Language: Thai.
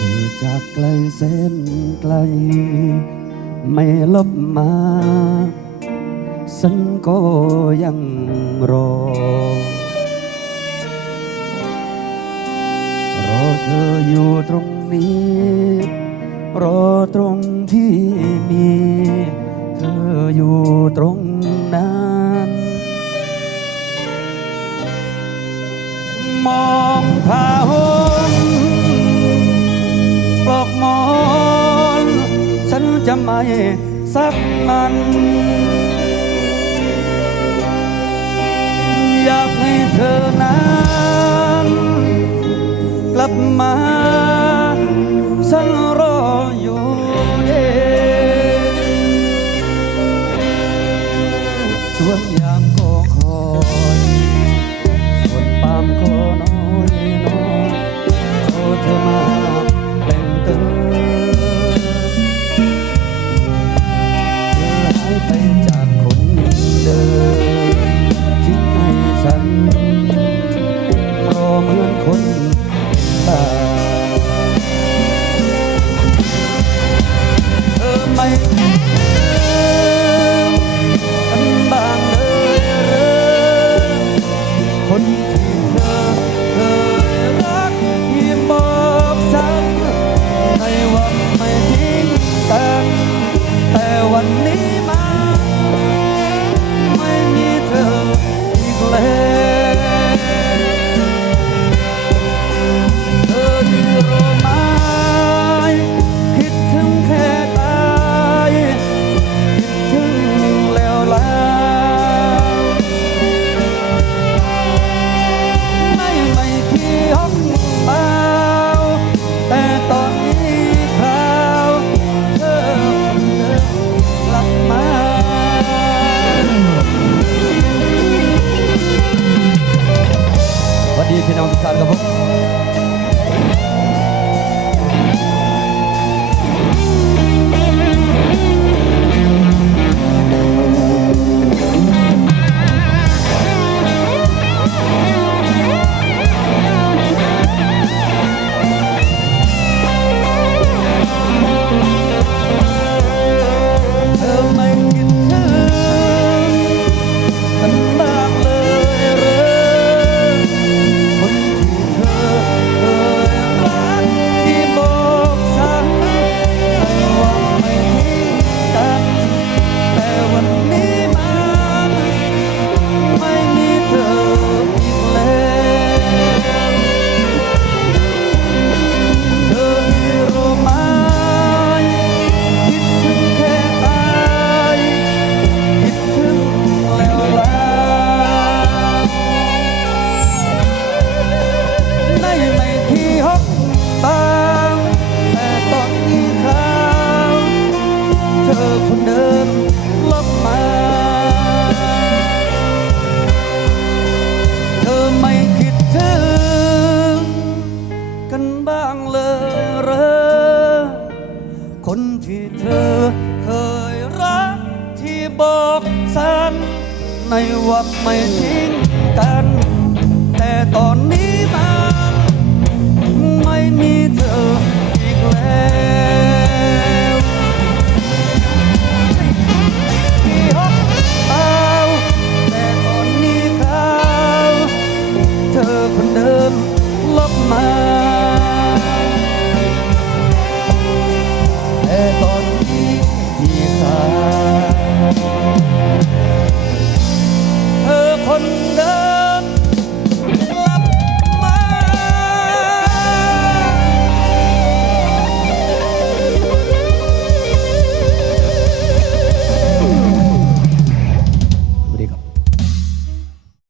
ธอจากไกลเส้นไกล ไม่ลบมา ฉันก็ยังรอ รอเธออยู่ตรงนี้ รอตรงที่มี เธออยู่ตรงนั้นมองผ่าน สักมันอยากให้เธอนั้นกลับมาานครับผม รคนที่เธอเคยรักที่บอกฉันในว่าไม่ทิ้งกัน แต่ตอนนี้มันไม่มีเธออีกแล้ว